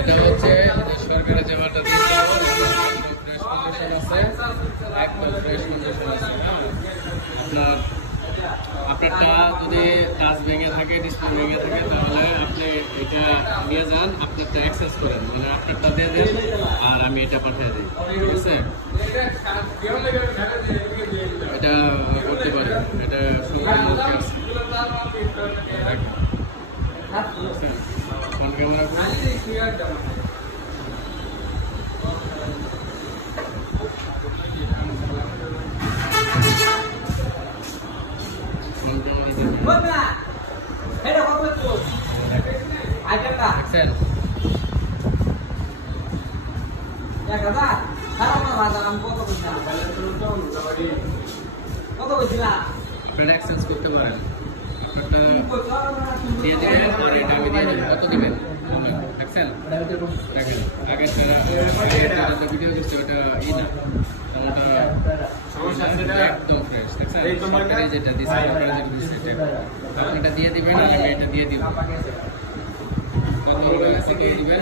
এটা হচ্ছে সরকারের যে মালটা দিয়েছে ফ্রেশ কন্ডিশন আছে, একদম ফ্রেশ কন্ডিশন আছে। আপনারটা যদি টাচ ভেঙে থাকে, ডিসপ্লে ভেঙে থাকে, তাহলে আপনি এটা নিয়ে যান, আপনারটা অ্যাক্সেস করেন, মানে আপনারটা দিয়ে দেন আর আমি এটা পাঠিয়ে দিই, ঠিক আছে? এটা করতে পারেন, এটা ফোন ক্যামেরা আপনারা এক্সচেঞ্জ করতে পারেন, আপনারটা দিয়ে দেবেন আর এটা আমি দিয়ে দেবেন। কত দিবেন দেখছেন? দেখেন আগের ভিডিও দিচ্ছে ওটা ই না, ওটা একদম ফ্রেশ। দেখছেন সরকারি যেটা দিচ্ছে, আপনারটা দিয়ে দিবেন আর আমি এটা দিয়ে দিব। কত দিবেন